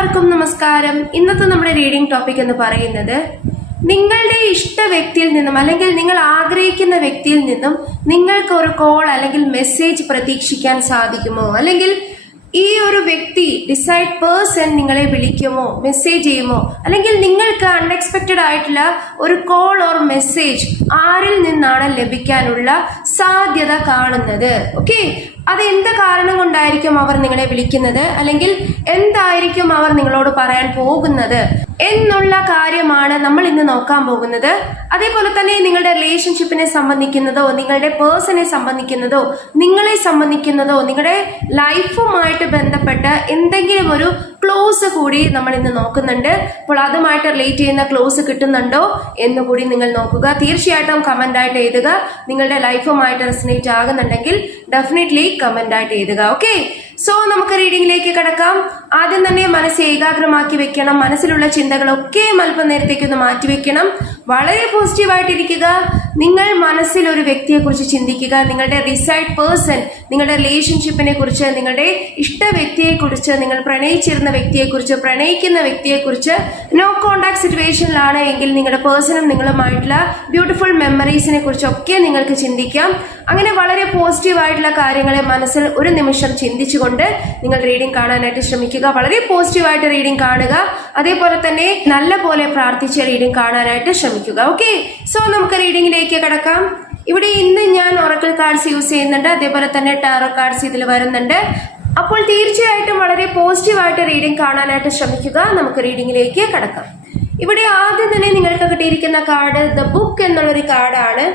എല്ലാവർക്കും നമസ്കാരം. ഇന്നത്തെ നമ്മുടെ റീഡിംഗ് ടോപ്പിക് എന്ന് പറയുന്നത് നിങ്ങളുടെ ഇഷ്ട വ്യക്തിയിൽ നിന്നും അല്ലെങ്കിൽ നിങ്ങൾ ആഗ്രഹിക്കുന്ന വ്യക്തിയിൽ നിന്നും നിങ്ങൾക്ക് ഒരു കോൾ അല്ലെങ്കിൽ മെസ്സേജ് പ്രതീക്ഷിക്കാൻ സാധിക്കുമോ, അല്ലെങ്കിൽ ഈ ഒരു വ്യക്തി ഡിസൈഡ് പേഴ്സൺ നിങ്ങളെ വിളിക്കുമോ, മെസ്സേജ് ചെയ്യുമോ, അല്ലെങ്കിൽ നിങ്ങൾക്ക് അൺഎക്സ്പെക്റ്റഡ് ആയിട്ടുള്ള ഒരു കോൾ ഓർ മെസ്സേജ് ആരിൽ നിന്നാണ് ലഭിക്കാനുള്ള സാധ്യത കാണുന്നത്. ഓക്കെ, അത് എന്ത് കാരണം കൊണ്ടായിരിക്കും അവർ നിങ്ങളെ വിളിക്കുന്നത്, അല്ലെങ്കിൽ എന്തായിരിക്കും അവർ നിങ്ങളോട് പറയാൻ പോകുന്നത് എന്നുള്ള കാര്യമാണ് നമ്മൾ ഇന്ന് നോക്കാൻ പോകുന്നത്. അതേപോലെ തന്നെ നിങ്ങളുടെ റിലേഷൻഷിപ്പിനെ സംബന്ധിക്കുന്നതോ, നിങ്ങളുടെ പേഴ്സണെ സംബന്ധിക്കുന്നതോ, നിങ്ങളെ സംബന്ധിക്കുന്നതോ, നിങ്ങളുടെ ലൈഫുമായിട്ട് ബന്ധപ്പെട്ട എന്തെങ്കിലും ഒരു ക്ലോസ് കൂടി നമ്മൾ ഇന്ന് നോക്കുന്നുണ്ട്. അപ്പോൾ അതുമായിട്ട് റിലേറ്റ് ചെയ്യുന്ന ക്ലോസ് കിട്ടുന്നുണ്ടോ എന്ന് കൂടി നിങ്ങൾ നോക്കുക. തീർച്ചയായിട്ടും കമന്റ് ആയിട്ട് എഴുതുക. നിങ്ങളുടെ ലൈഫുമായിട്ട് റെസനേറ്റ് ആകുന്നുണ്ടെങ്കിൽ ഡെഫിനറ്റ്ലി കമന്റ് ആയിട്ട് എഴുതുക. ഓക്കെ, സോ നമുക്ക് റീഡിംഗിലേക്ക് കടക്കാം. ആദ്യം തന്നെ മനസ്സ് ഏകാഗ്രമാക്കി വെക്കണം. മനസ്സിലുള്ള ചിന്തകളൊക്കെ അല്പം നേരത്തേക്ക് ഒന്ന് മാറ്റിവെക്കണം. വളരെ പോസിറ്റീവായിട്ടിരിക്കുക. നിങ്ങൾ മനസ്സിൽ ഒരു വ്യക്തിയെ കുറിച്ച് ചിന്തിക്കുക. നിങ്ങളുടെ ഡിസൈഡ് പേഴ്സൺ, നിങ്ങളുടെ റിലേഷൻഷിപ്പിനെ കുറിച്ച്, നിങ്ങളുടെ ഇഷ്ട വ്യക്തിയെ കുറിച്ച്, നിങ്ങൾ പ്രണയിച്ചിരുന്ന വ്യക്തിയെ കുറിച്ച്, പ്രണയിക്കുന്ന വ്യക്തിയെ കുറിച്ച്, നോ കോണ്ടാക്ട് സിറ്റുവേഷനിലാണ് എങ്കിൽ നിങ്ങളുടെ പേഴ്സണും നിങ്ങളുമായിട്ടുള്ള ബ്യൂട്ടിഫുൾ മെമ്മറീസിനെ കുറിച്ചൊക്കെ നിങ്ങൾക്ക് ചിന്തിക്കാം. അങ്ങനെ വളരെ പോസിറ്റീവായിട്ടുള്ള കാര്യങ്ങളെ മനസ്സിൽ ഒരു നിമിഷം ചിന്തിച്ചുകൊണ്ട് നിങ്ങൾ റീഡിംഗ് കാണാനായിട്ട് ശ്രമിക്കുക. വളരെ പോസിറ്റീവായിട്ട് റീഡിംഗ് കാണുക. അതേപോലെ തന്നെ നല്ല പോലെ പ്രാർത്ഥിച്ച് റീഡിംഗ് കാണാനായിട്ട് ശ്രമിക്കുക. ഓക്കെ, സോ നമുക്ക് റീഡിംഗിലേക്ക് കടക്കാം. ഇവിടെ ഇന്ന് ഞാൻ ഒറക്കിൾ കാർഡ്സ് യൂസ് ചെയ്യുന്നുണ്ട്. അതേപോലെ തന്നെ ടാറോ കാർഡ്സ് ഇതിൽ വരുന്നുണ്ട്. അപ്പോൾ തീർച്ചയായിട്ടും വളരെ പോസിറ്റീവായിട്ട് റീഡിംഗ് കാണാനായിട്ട് ശ്രമിക്കുക. നമുക്ക് റീഡിംഗിലേക്ക് കടക്കാം. ഇവിടെ ആദ്യം തന്നെ നിങ്ങൾക്ക് കിട്ടിയിരിക്കുന്ന കാർഡ് ദ ബുക്ക് എന്നുള്ളൊരു കാർഡാണ്.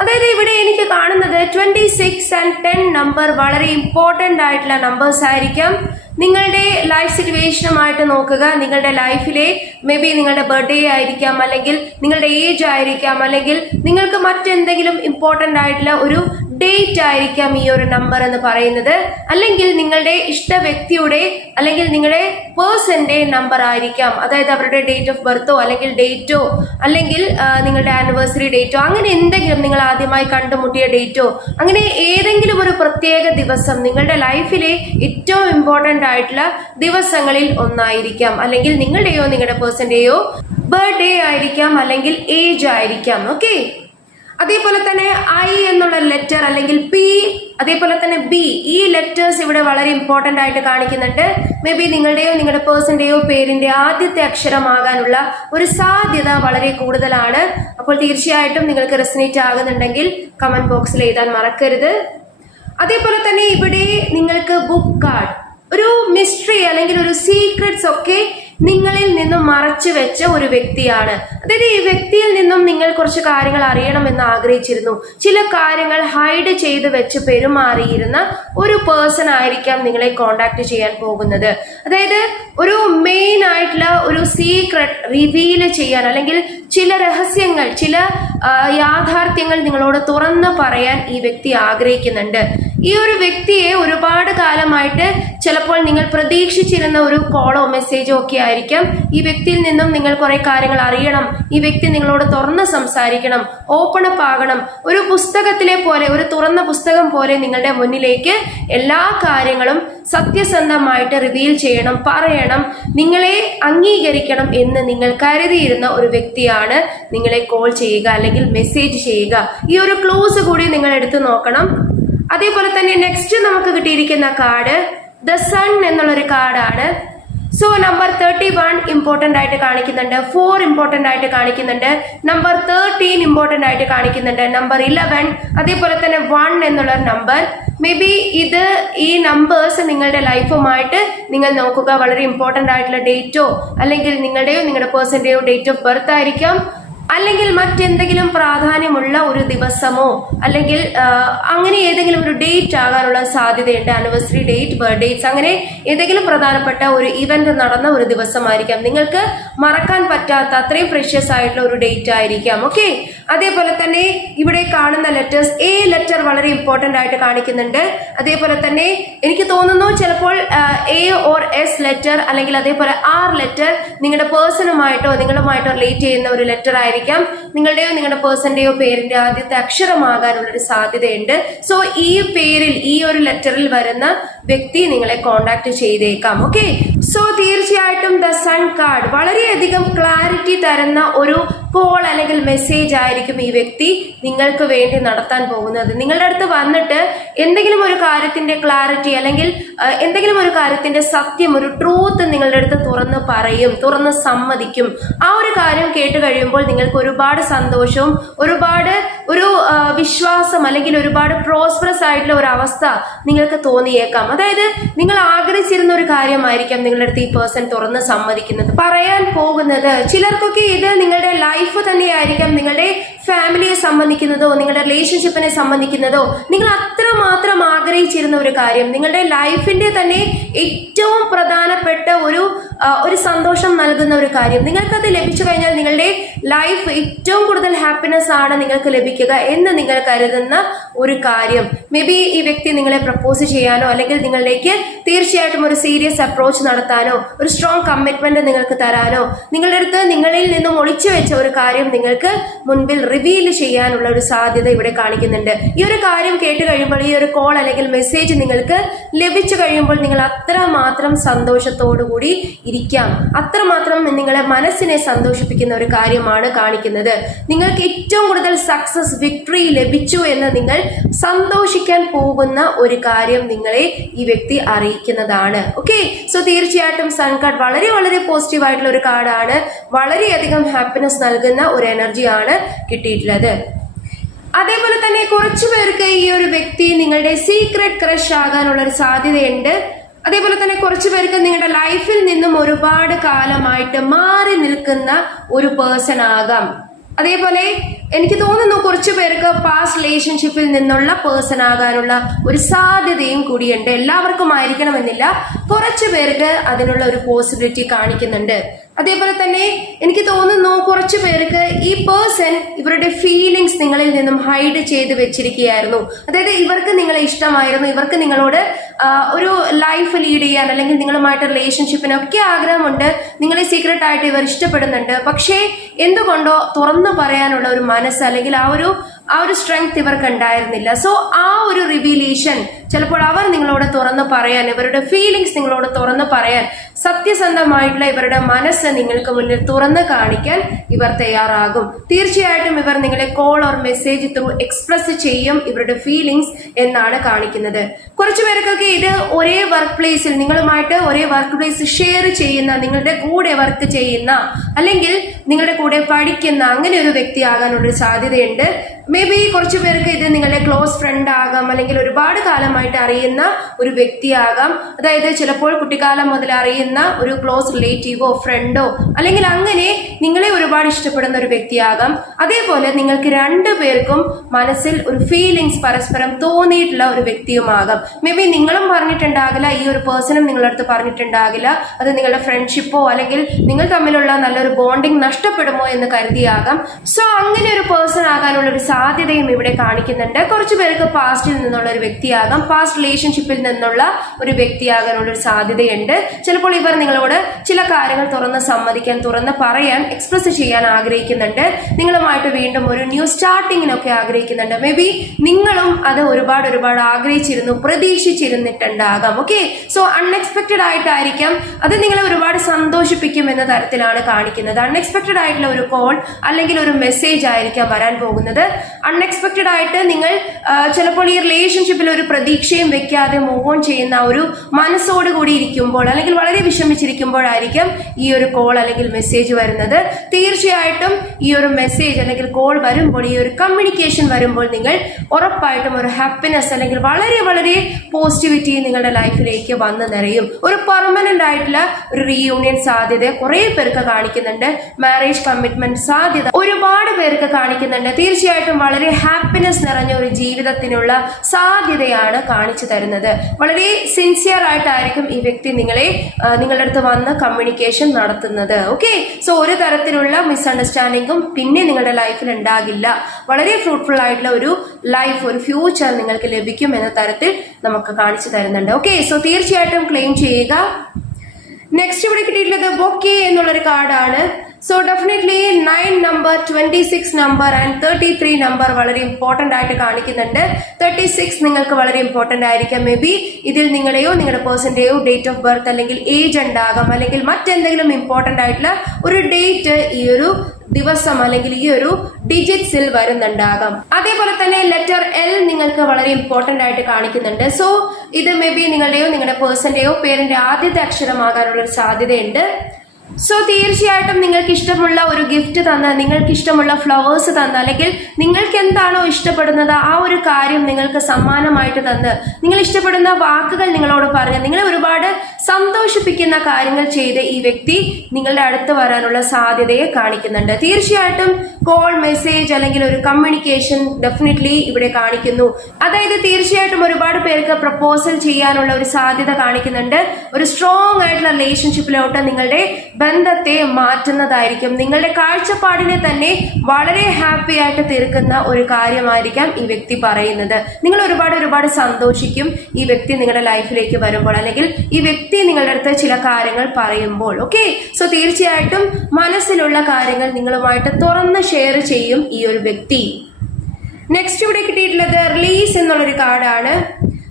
അതായത് ഇവിടെ എനിക്ക് കാണുന്നത് 26 and 10 നമ്പർ വളരെ ഇമ്പോർട്ടൻ്റ് ആയിട്ടുള്ള നമ്പേഴ്സ് ആയിരിക്കാം. നിങ്ങളുടെ ലൈഫ് സിറ്റുവേഷനുമായിട്ട് നോക്കുക. നിങ്ങളുടെ ലൈഫിലെ മേ ബി നിങ്ങളുടെ ബർത്ത്ഡേ ആയിരിക്കാം, അല്ലെങ്കിൽ നിങ്ങളുടെ ഏജ് ആയിരിക്കാം, അല്ലെങ്കിൽ നിങ്ങൾക്ക് മറ്റെന്തെങ്കിലും ഇമ്പോർട്ടൻ്റ് ആയിട്ടുള്ള ഒരു ഡേറ്റ് ആയിരിക്കാം ഈ ഒരു നമ്പർ എന്ന് പറയുന്നത്, അല്ലെങ്കിൽ നിങ്ങളുടെ ഇഷ്ട വ്യക്തിയുടെ അല്ലെങ്കിൽ നിങ്ങളുടെ പേഴ്സന്റെ നമ്പർ ആയിരിക്കാം. അതായത് അവരുടെ ഡേറ്റ് ഓഫ് ബർത്തോ അല്ലെങ്കിൽ ഡേറ്റോ അല്ലെങ്കിൽ നിങ്ങളുടെ ആനിവേഴ്സറി ഡേറ്റോ, അങ്ങനെ എന്തെങ്കിലും നിങ്ങൾ ആദ്യമായി കണ്ടുമുട്ടിയ ഡേറ്റോ, അങ്ങനെ ഏതെങ്കിലും ഒരു പ്രത്യേക ദിവസം നിങ്ങളുടെ ലൈഫിലെ ഏറ്റവും ഇമ്പോർട്ടൻ്റ് ആയിട്ടുള്ള ദിവസങ്ങളിൽ ഒന്നായിരിക്കാം, അല്ലെങ്കിൽ നിങ്ങളുടെയോ നിങ്ങളുടെ പേഴ്സന്റെയോ ബർത്ത്ഡേ ആയിരിക്കാം, അല്ലെങ്കിൽ ഏജ് ആയിരിക്കാം. ഓക്കെ, അതേപോലെ തന്നെ ഐ എന്നുള്ള ലെറ്റർ അല്ലെങ്കിൽ പി, അതേപോലെ തന്നെ ബി, ഈ ലെറ്റേഴ്സ് ഇവിടെ വളരെ ഇമ്പോർട്ടൻ്റ് ആയിട്ട് കാണിക്കുന്നുണ്ട്. മേ ബി നിങ്ങളുടെയോ നിങ്ങളുടെ പേഴ്സന്റെയോ പേരിന്റെ ആദ്യത്തെ അക്ഷരമാകാനുള്ള ഒരു സാധ്യത വളരെ കൂടുതലാണ്. അപ്പോൾ തീർച്ചയായിട്ടും നിങ്ങൾക്ക് റെസനേറ്റ് ആകുന്നുണ്ടെങ്കിൽ കമന്റ് ബോക്സിൽ എഴുതാൻ മറക്കരുത്. അതേപോലെ തന്നെ ഇവിടെ നിങ്ങൾക്ക് ബുക്ക് കാർഡ്, ഒരു മിസ്റ്ററി അല്ലെങ്കിൽ ഒരു സീക്രട്സ് ഒക്കെ നിങ്ങളിൽ നിന്നും മറച്ചു വെച്ച ഒരു വ്യക്തിയാണ്. അതായത് ഈ വ്യക്തിയിൽ നിന്നും നിങ്ങൾ കുറച്ച് കാര്യങ്ങൾ അറിയണമെന്ന് ആഗ്രഹിച്ചിരുന്നു. ചില കാര്യങ്ങൾ ഹൈഡ് ചെയ്ത് വെച്ച് പെരുമാറിയിരുന്ന ഒരു പേഴ്സൺ ആയിരിക്കാം നിങ്ങളെ കോണ്ടാക്ട് ചെയ്യാൻ പോകുന്നത്. അതായത് ഒരു മെയിൻ ആയിട്ടുള്ള ഒരു സീക്രട്ട് റിവീൽ ചെയ്യാൻ, അല്ലെങ്കിൽ ചില രഹസ്യങ്ങൾ, ചില യാഥാർത്ഥ്യങ്ങൾ നിങ്ങളോട് തുറന്നു പറയാൻ ഈ വ്യക്തി ആഗ്രഹിക്കുന്നുണ്ട്. ഈ ഒരു വ്യക്തിയെ ഒരുപാട് കാലമായിട്ട് ചിലപ്പോൾ നിങ്ങൾ പ്രതീക്ഷിച്ചിരുന്ന ഒരു കോളോ മെസ്സേജോ ഒക്കെ ആയിരിക്കാം. ഈ വ്യക്തിയിൽ നിന്നും നിങ്ങൾ കുറെ കാര്യങ്ങൾ അറിയണം, ഈ വ്യക്തി നിങ്ങളോട് തുറന്ന് സംസാരിക്കണം, ഓപ്പൺ അപ്പ് ആകണം. ഒരു പുസ്തകത്തിലെ പോലെ, ഒരു തുറന്ന പുസ്തകം പോലെ നിങ്ങളുടെ മുന്നിലേക്ക് എല്ലാ കാര്യങ്ങളും സത്യസന്ധമായിട്ട് റിവീൽ ചെയ്യണം, പറയണം, നിങ്ങളെ അംഗീകരിക്കണം എന്ന് നിങ്ങൾ കരുതിയിരുന്ന ഒരു വ്യക്തിയാണ് നിങ്ങളെ കോൾ ചെയ്യുക അല്ലെങ്കിൽ മെസ്സേജ് ചെയ്യുക. ഈ ഒരു ക്ലോസ് കൂടി നിങ്ങൾ എടുത്തു നോക്കണം. അതേപോലെ തന്നെ നെക്സ്റ്റ് നമുക്ക് കിട്ടിയിരിക്കുന്ന കാർഡ് ദ സൺ എന്നുള്ളൊരു കാർഡാണ്. സോ നമ്പർ 31 ഇമ്പോർട്ടൻ്റ് ആയിട്ട് കാണിക്കുന്നുണ്ട്, 4 ഇമ്പോർട്ടൻ്റ് ആയിട്ട് കാണിക്കുന്നുണ്ട്, നമ്പർ 13 ഇമ്പോർട്ടൻ്റ് ആയിട്ട് കാണിക്കുന്നുണ്ട്, നമ്പർ 11, അതേപോലെ തന്നെ 1 എന്നുള്ള നമ്പർ. മേ ബി ഈ നമ്പേഴ്സ് നിങ്ങളുടെ ലൈഫുമായിട്ട് നിങ്ങൾ നോക്കുക. വളരെ ഇമ്പോർട്ടൻ്റ് ആയിട്ടുള്ള ഡേറ്റോ അല്ലെങ്കിൽ നിങ്ങളുടെയോ നിങ്ങളുടെ പേഴ്സന്റെയോ ഡേറ്റ് ഓഫ് ബർത്ത് ആയിരിക്കാം, അല്ലെങ്കിൽ മറ്റെന്തെങ്കിലും പ്രാധാന്യമുള്ള ഒരു ദിവസമോ അല്ലെങ്കിൽ അങ്ങനെ ഏതെങ്കിലും ഒരു ഡേറ്റ് ആകാനുള്ള സാധ്യതയുണ്ട്. ആനിവേഴ്സറി ഡേറ്റ്, ബർത്ത്ഡേറ്റ്സ്, അങ്ങനെ ഏതെങ്കിലും പ്രധാനപ്പെട്ട ഒരു ഇവന്റ് നടന്ന ഒരു ദിവസമായിരിക്കാം. നിങ്ങൾക്ക് മറക്കാൻ പറ്റാത്ത അത്രയും പ്രഷ്യസ് ആയിട്ടുള്ള ഒരു ഡേറ്റ് ആയിരിക്കാം. ഓക്കെ, അതേപോലെ തന്നെ ഇവിടെ കാണുന്ന ലെറ്റേഴ്സ്, എ ലെറ്റർ വളരെ ഇമ്പോർട്ടൻ്റ് ആയിട്ട് കാണിക്കുന്നുണ്ട്. അതേപോലെ തന്നെ എനിക്ക് തോന്നുന്നു ചിലപ്പോൾ എ ഓർ എസ് ലെറ്റർ അല്ലെങ്കിൽ അതേപോലെ ആർ ലെറ്റർ നിങ്ങളുടെ പേഴ്സണുമായിട്ടോ നിങ്ങളുമായിട്ടോ റിലേറ്റ് ചെയ്യുന്ന ഒരു ലെറ്റർ ആയിരിക്കാം. നിങ്ങളുടെയോ നിങ്ങളുടെ പേഴ്സന്റെയോ പേരിന്റെ ആദ്യത്തെ അക്ഷരമാകാനുള്ള ഒരു സാധ്യതയുണ്ട്. സോ ഈ പേരിൽ ഈ ഒരു ലെറ്ററിൽ വരുന്ന വ്യക്തി നിങ്ങളെ കോണ്ടാക്ട് ചെയ്തേക്കാം. ഓക്കെ, സോ തീർച്ചയായിട്ടും ദ സൺ കാർഡ് വളരെയധികം ക്ലാരിറ്റി തരുന്ന ഒരു കോൾ അല്ലെങ്കിൽ മെസ്സേജ് ആയിരിക്കും ഈ വ്യക്തി നിങ്ങൾക്ക് വേണ്ടി നടത്താൻ പോകുന്നത്. നിങ്ങളുടെ അടുത്ത് വന്നിട്ട് എന്തെങ്കിലും ഒരു കാര്യത്തിന്റെ ക്ലാരിറ്റി അല്ലെങ്കിൽ എന്തെങ്കിലും ഒരു കാര്യത്തിന്റെ സത്യം, ഒരു ട്രൂത്ത് നിങ്ങളുടെ അടുത്ത് തുറന്ന് പറയും, തുറന്ന് സമ്മതിക്കും. ആ ഒരു കാര്യം കേട്ട് കഴിയുമ്പോൾ നിങ്ങൾക്ക് ഒരുപാട് സന്തോഷവും ഒരുപാട് ഒരു വിശ്വാസം അല്ലെങ്കിൽ ഒരുപാട് പ്രോസ്പെറസ് ആയിട്ടുള്ള ഒരു അവസ്ഥ നിങ്ങൾക്ക് തോന്നിയേക്കാം. അതായത് നിങ്ങൾ ആഗ്രഹിച്ചിരുന്ന ഒരു കാര്യമായിരിക്കാം നിങ്ങളുടെ അടുത്ത് ഈ പേഴ്സൺ തുറന്ന് സമ്മതിക്കുന്നത്, പറയാൻ പോകുന്നത്. ചിലർക്കൊക്കെ ഇത് നിങ്ങളുടെ ലൈഫ് തന്നെയായിരിക്കാം, നിങ്ങളുടെ ഫാമിലിയെ സംബന്ധിക്കുന്നതോ നിങ്ങളുടെ റിലേഷൻഷിപ്പിനെ സംബന്ധിക്കുന്നതോ നിങ്ങൾ അത്രമാത്രം ആഗ്രഹിച്ചിരുന്ന ഒരു കാര്യം, നിങ്ങളുടെ ലൈഫിന്റെ തന്നെ ഏറ്റവും പ്രധാനപ്പെട്ട ഒരു സന്തോഷം നൽകുന്ന ഒരു കാര്യം, നിങ്ങൾക്കത് ലഭിച്ചു കഴിഞ്ഞാൽ നിങ്ങളുടെ ലൈഫ് ഏറ്റവും കൂടുതൽ ഹാപ്പിനെസ് ആണ് നിങ്ങൾക്ക് ലഭിക്കുക എന്ന് നിങ്ങൾ കരുതുന്ന ഒരു കാര്യം. മേ ബി ഈ വ്യക്തി നിങ്ങളെ പ്രപ്പോസ് ചെയ്യാനോ അല്ലെങ്കിൽ നിങ്ങളിലേക്ക് തീർച്ചയായിട്ടും ഒരു സീരിയസ് അപ്രോച്ച് നടത്താനോ ഒരു സ്ട്രോങ് കമ്മിറ്റ്മെന്റ് നിങ്ങൾക്ക് തരാനോ നിങ്ങളുടെ അടുത്ത് നിങ്ങളിൽ നിന്നും ഒളിച്ചു വെച്ച ഒരു കാര്യം നിങ്ങൾക്ക് മുൻപിൽ റിവീൽ ചെയ്യാനുള്ള ഒരു സാധ്യത ഇവിടെ കാണിക്കുന്നുണ്ട്. ഈ ഒരു കാര്യം കേട്ട് കഴിയുമ്പോൾ, ഈ ഒരു കോൾ അല്ലെങ്കിൽ മെസ്സേജ് നിങ്ങൾക്ക് ലഭിച്ചു കഴിയുമ്പോൾ നിങ്ങൾ അത്രമാത്രം സന്തോഷത്തോടു കൂടി ഇരിക്കാം. അത്രമാത്രം നിങ്ങളെ മനസ്സിനെ സന്തോഷിപ്പിക്കുന്ന ഒരു കാര്യമാണ് കാണിക്കുന്നത്. നിങ്ങൾക്ക് ഏറ്റവും കൂടുതൽ സക്സസ്, വിക്ടറി ലഭിച്ചു എന്ന് നിങ്ങൾ സന്തോഷിക്കാൻ പോകുന്ന ഒരു കാര്യം നിങ്ങളെ ഈ വ്യക്തി അറിയിക്കുന്നതാണ്. ഓക്കെ, സോ തീർച്ചയായിട്ടും സൺ കാർഡ് വളരെ വളരെ പോസിറ്റീവ് ആയിട്ടുള്ള ഒരു കാർഡാണ്. വളരെയധികം ഹാപ്പിനെസ് നൽകുന്ന ഒരു എനർജിയാണ് കിട്ടിയിട്ടുള്ളത്. അതേപോലെ തന്നെ കുറച്ചു പേർക്ക് ഈ ഒരു വ്യക്തി നിങ്ങളുടെ സീക്രട്ട് ക്രഷ് ആകാനുള്ള ഒരു സാധ്യതയുണ്ട്. അതേപോലെ തന്നെ കുറച്ചു പേർക്ക് നിങ്ങളുടെ ലൈഫിൽ നിന്നും ഒരുപാട് കാലമായിട്ട് മാറി നിൽക്കുന്ന ഒരു പേഴ്സൺ ആകാം. അതേപോലെ എനിക്ക് തോന്നുന്നു കുറച്ചു പേർക്ക് പാസ്റ്റ് റിലേഷൻഷിപ്പിൽ നിന്നുള്ള പേഴ്സൺ ആകാനുള്ള ഒരു സാധ്യതയും കൂടിയുണ്ട്. എല്ലാവർക്കും ആയിരിക്കണമെന്നില്ല, കുറച്ചു പേർക്ക് അതിനുള്ള ഒരു പോസിബിലിറ്റി കാണിക്കുന്നുണ്ട്. അതേപോലെ തന്നെ എനിക്ക് തോന്നുന്നു കുറച്ചു പേർക്ക് ഈ പേഴ്സൺ ഇവരുടെ ഫീലിങ്സ് നിങ്ങളിൽ നിന്നും ഹൈഡ് ചെയ്ത് വെച്ചിരിക്കുകയായിരുന്നു. അതായത് ഇവർക്ക് നിങ്ങളെ ഇഷ്ടമായിരുന്നു, ഇവർക്ക് നിങ്ങളോട് ഒരു ലൈഫ് ലീഡ് ചെയ്യാൻ അല്ലെങ്കിൽ നിങ്ങളുമായിട്ട് റിലേഷൻഷിപ്പിനൊക്കെ ആഗ്രഹമുണ്ട്, നിങ്ങളെ സീക്രട്ട് ആയിട്ട് ഇവർ ഇഷ്ടപ്പെടുന്നുണ്ട്. പക്ഷേ എന്തുകൊണ്ടോ തുറന്നു പറയാനുള്ള ഒരു മനസ്സ് അല്ലെങ്കിൽ ആ ഒരു സ്ട്രെങ്ത് ഇവർക്ക് ഉണ്ടായിരുന്നില്ല. സോ ആ ഒരു റിവീലേഷൻ ചിലപ്പോൾ അവർ നിങ്ങളോട് തുറന്നു പറയാൻ, ഇവരുടെ ഫീലിങ്സ് നിങ്ങളോട് തുറന്നു പറയാൻ, സത്യസന്ധമായിട്ടുള്ള ഇവരുടെ മനസ്സ് നിങ്ങൾക്ക് മുന്നിൽ തുറന്ന് കാണിക്കാൻ ഇവർ തയ്യാറാകും. തീർച്ചയായിട്ടും ഇവർ നിങ്ങളെ call or message through express ചെയ്യും ഇവരുടെ ഫീലിങ്സ് എന്നാണ് കാണിക്കുന്നത്. കുറച്ചു പേർക്കൊക്കെ ഇത് ഒരേ വർക്ക് പ്ലേസിൽ നിങ്ങളുമായിട്ട് ഒരേ വർക്ക് പ്ലേസ് ഷെയർ ചെയ്യുന്ന, നിങ്ങളുടെ കൂടെ വർക്ക് ചെയ്യുന്ന അല്ലെങ്കിൽ നിങ്ങളുടെ കൂടെ പഠിക്കുന്ന അങ്ങനെ ഒരു വ്യക്തി ആകാനുള്ളൊരു സാധ്യതയുണ്ട്. മേ ബി കുറച്ചു പേർക്ക് ഇത് നിങ്ങളുടെ ക്ലോസ് ഫ്രണ്ട് ആകാം, അല്ലെങ്കിൽ ഒരുപാട് കാലമായിട്ട് അറിയുന്ന ഒരു വ്യക്തിയാകാം. അതായത് ചിലപ്പോൾ കുട്ടിക്കാലം മുതൽ അറിയുന്ന ഒരു ക്ലോസ് റിലേറ്റീവോ ഫ്രണ്ടോ അല്ലെങ്കിൽ അങ്ങനെ നിങ്ങളെ ഒരുപാട് ഇഷ്ടപ്പെടുന്ന ഒരു വ്യക്തിയാകാം. അതേപോലെ നിങ്ങൾക്ക് രണ്ടു പേർക്കും മനസ്സിൽ ഒരു ഫീലിങ്സ് പരസ്പരം തോന്നിയിട്ടുള്ള ഒരു വ്യക്തിയുമാകാം. മേ ബി നിങ്ങളും പറഞ്ഞിട്ടുണ്ടാകില്ല, ഈ ഒരു പേഴ്സണും നിങ്ങളുടെ അടുത്ത് പറഞ്ഞിട്ടുണ്ടാകില്ല. അത് നിങ്ങളുടെ ഫ്രണ്ട്ഷിപ്പോ അല്ലെങ്കിൽ നിങ്ങൾ തമ്മിലുള്ള നല്ലൊരു ബോണ്ടിങ് നഷ്ടപ്പെടുമോ എന്ന് കരുതിയാകാം. സോ അങ്ങനെ ഒരു പേഴ്സൺ ആകാനുള്ള ഒരു സാധ്യതയും ഇവിടെ കാണിക്കുന്നുണ്ട്. കുറച്ചു പേർക്ക് പാസ്റ്റിൽ നിന്നുള്ള ഒരു വ്യക്തിയാകാം, പാസ്റ്റ് റിലേഷൻഷിപ്പിൽ നിന്നുള്ള ഒരു വ്യക്തിയാകാനുള്ള ഒരു സാധ്യതയുണ്ട്. ചിലപ്പോൾ ഇവർ നിങ്ങളോട് ചില കാര്യങ്ങൾ തുറന്ന് സമ്മതിക്കാൻ, തുറന്ന് പറയാൻ, എക്സ്പ്രസ് ചെയ്യാൻ ആഗ്രഹിക്കുന്നുണ്ട്. നിങ്ങളുമായിട്ട് വീണ്ടും ഒരു ന്യൂ സ്റ്റാർട്ടിങ്ങിനൊക്കെ ആഗ്രഹിക്കുന്നുണ്ട്. മേ ബി നിങ്ങളും അത് ഒരുപാട് ആഗ്രഹിച്ചിരുന്നു, പ്രതീക്ഷിച്ചിരുന്നിട്ടുണ്ടാകാം. ഓക്കെ, സോ അൺഎക്സ്പെക്റ്റഡ് ആയിട്ടായിരിക്കാം അത് നിങ്ങളെ ഒരുപാട് സന്തോഷിപ്പിക്കും എന്ന തരത്തിലാണ് കാണിക്കുന്നത്. അൺഎക്സ്പെക്റ്റഡ് ആയിട്ടുള്ള ഒരു കോൾ അല്ലെങ്കിൽ ഒരു മെസ്സേജ് ആയിരിക്കാം വരാൻ പോകുന്നത്. അൺഎക്സ്പെക്റ്റഡ് ആയിട്ട് നിങ്ങൾ ചിലപ്പോൾ ഈ റിലേഷൻഷിപ്പിൽ ഒരു പ്രതീക്ഷയും വെക്കാതെ മൂവ് ഓൺ ചെയ്യുന്ന ഒരു മനസ്സോട് കൂടി ഇരിക്കുമ്പോൾ അല്ലെങ്കിൽ വളരെ വിഷമിച്ചിരിക്കുമ്പോഴായിരിക്കും ഈ ഒരു കോൾ അല്ലെങ്കിൽ മെസ്സേജ് വരുന്നത്. തീർച്ചയായിട്ടും ഈ ഒരു മെസ്സേജ് അല്ലെങ്കിൽ കോൾ വരുമ്പോൾ, ഈ ഒരു കമ്മ്യൂണിക്കേഷൻ വരുമ്പോൾ നിങ്ങൾ ഉറപ്പായിട്ടും ഒരു ഹാപ്പിനെസ് അല്ലെങ്കിൽ വളരെ പോസിറ്റിവിറ്റി നിങ്ങളുടെ ലൈഫിലേക്ക് വന്ന് നിറയും. ഒരു പെർമനന്റ് ആയിട്ടുള്ള ഒരു റീയൂണിയൻ സാധ്യത കുറെ പേർക്ക് കാണിക്കുന്നുണ്ട്. മാരേജ് കമ്മിറ്റ്മെന്റ് സാധ്യത ഒരുപാട് പേർക്ക് കാണിക്കുന്നുണ്ട്. തീർച്ചയായിട്ടും വളരെ ഹാപ്പിനെസ് നിറഞ്ഞ ഒരു ജീവിതത്തിനുള്ള സാധ്യതയാണ് കാണിച്ചു തരുന്നത്. വളരെ സിൻസിയർ ആയിട്ടായിരിക്കും ഈ വ്യക്തി നിങ്ങളുടെ അടുത്ത് വന്ന് കമ്മ്യൂണിക്കേഷൻ നടത്തുന്നത്. ഓക്കെ, സോ ഒരു തരത്തിലുള്ള മിസ്അണ്ടർസ്റ്റാൻഡിങ്ങും പിന്നെ നിങ്ങളുടെ ലൈഫിൽ ഉണ്ടാകില്ല. വളരെ ഫ്രൂട്ട്ഫുൾ ആയിട്ടുള്ള ഒരു ലൈഫ്, ഒരു ഫ്യൂച്ചർ നിങ്ങൾക്ക് ലഭിക്കും എന്ന തരത്തിൽ നമുക്ക് കാണിച്ചു തരുന്നുണ്ട്. ഓക്കെ, സോ തീർച്ചയായിട്ടും ക്ലെയിം ചെയ്യുക. നെക്സ്റ്റ് ഇവിടെ കിട്ടിയിട്ടുള്ളത് ബൊക്കെ എന്നുള്ളൊരു കാർഡാണ്. So definitely 9 number, 26 number and 33 number വളരെ ഇമ്പോർട്ടന്റ് ആയിട്ട് കാണിക്കുന്നുണ്ട്. 36 നിങ്ങൾക്ക് വളരെ ഇമ്പോർട്ടന്റ് ആയിരിക്കാം. മേ ബി ഇതിൽ നിങ്ങളെയോ നിങ്ങളുടെ പേഴ്സന്റെയോ ഡേറ്റ് ഓഫ് ബർത്ത് അല്ലെങ്കിൽ ഏജ് ഉണ്ടാകാം, അല്ലെങ്കിൽ മറ്റെന്തെങ്കിലും ഇമ്പോർട്ടന്റ് ആയിട്ടുള്ള ഒരു ഡേറ്റ് ഈ ഒരു ദിവസം അല്ലെങ്കിൽ ഈ ഒരു ഡിജിറ്റ്സിൽ വരുന്നുണ്ടാകാം. അതേപോലെ തന്നെ ലെറ്റർ എൽ നിങ്ങൾക്ക് വളരെ ഇമ്പോർട്ടന്റ് ആയിട്ട് കാണിക്കുന്നുണ്ട്. സോ ഇത് മേ ബി നിങ്ങളുടെയോ നിങ്ങളുടെ പേഴ്സന്റെയോ പേരിന്റെ ആദ്യത്തെ അക്ഷരമാകാനുള്ള ഒരു സാധ്യതയുണ്ട്. സോ തീർച്ചയായിട്ടും നിങ്ങൾക്ക് ഇഷ്ടമുള്ള ഒരു ഗിഫ്റ്റ് തന്ന്, നിങ്ങൾക്ക് ഇഷ്ടമുള്ള ഫ്ലവേഴ്സ് തന്ന്, അല്ലെങ്കിൽ നിങ്ങൾക്ക് എന്താണോ ഇഷ്ടപ്പെടുന്നത് ആ ഒരു കാര്യം നിങ്ങൾക്ക് സമ്മാനമായിട്ട് തന്ന്, നിങ്ങൾ ഇഷ്ടപ്പെടുന്ന വാക്കുകൾ നിങ്ങളോട് പറഞ്ഞ് നിങ്ങളെ ഒരുപാട് സന്തോഷിപ്പിക്കുന്ന കാര്യങ്ങൾ ചെയ്ത് ഈ വ്യക്തി നിങ്ങളുടെ അടുത്ത് വരാനുള്ള സാധ്യതയെ കാണിക്കുന്നുണ്ട്. തീർച്ചയായിട്ടും കോൾ, മെസ്സേജ് അല്ലെങ്കിൽ ഒരു കമ്മ്യൂണിക്കേഷൻ ഡെഫിനറ്റ്ലി ഇവിടെ കാണിക്കുന്നു. അതായത് തീർച്ചയായിട്ടും ഒരുപാട് പേർക്ക് പ്രപ്പോസൽ ചെയ്യാനുള്ള ഒരു സാധ്യത കാണിക്കുന്നുണ്ട്. ഒരു സ്ട്രോങ് ആയിട്ടുള്ള റിലേഷൻഷിപ്പിലോട്ട് നിങ്ങളുടെ ബന്ധത്തെ മാറ്റുന്നതായിരിക്കും. നിങ്ങളുടെ കാഴ്ചപ്പാടിനെ തന്നെ വളരെ ഹാപ്പി ആയിട്ട് തീർക്കുന്ന ഒരു കാര്യമായിരിക്കാം ഈ വ്യക്തി പറയുന്നത്. നിങ്ങൾ ഒരുപാട് സന്തോഷിക്കും ഈ വ്യക്തി നിങ്ങളുടെ ലൈഫിലേക്ക് വരുമ്പോൾ, അല്ലെങ്കിൽ ഈ വ്യക്തി നിങ്ങളുടെ അടുത്ത് ചില കാര്യങ്ങൾ പറയുമ്പോൾ. ഓക്കെ, സോ തീർച്ചയായിട്ടും മനസ്സിലുള്ള കാര്യങ്ങൾ നിങ്ങളുമായിട്ട് തുറന്ന് ഷെയർ ചെയ്യും ഈ ഒരു വ്യക്തി. നെക്സ്റ്റ് ഇവിടെ കിട്ടിയിട്ടുള്ളത് റിലീസ് എന്നുള്ളൊരു കാർഡാണ്.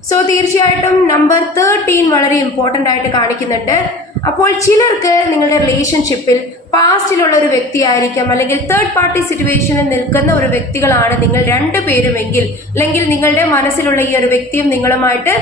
സോ തീർച്ചയായിട്ടും നമ്പർ 13 വളരെ ഇമ്പോർട്ടന്റ് ആയിട്ട് കാണിക്കുന്നുണ്ട്. അപ്പോൾ ചിലർക്ക് നിങ്ങളുടെ റിലേഷൻഷിപ്പിൽ പാസ്റ്റിലുള്ള ഒരു വ്യക്തിയായിരിക്കാം, അല്ലെങ്കിൽ തേർഡ് പാർട്ടി സിറ്റുവേഷനിൽ നിൽക്കുന്ന ഒരു വ്യക്തികളാണ് നിങ്ങൾ രണ്ടുപേരുമെങ്കിൽ, അല്ലെങ്കിൽ നിങ്ങളുടെ മനസ്സിലുള്ള ഈ ഒരു വ്യക്തിയും നിങ്ങളുമായിട്ട്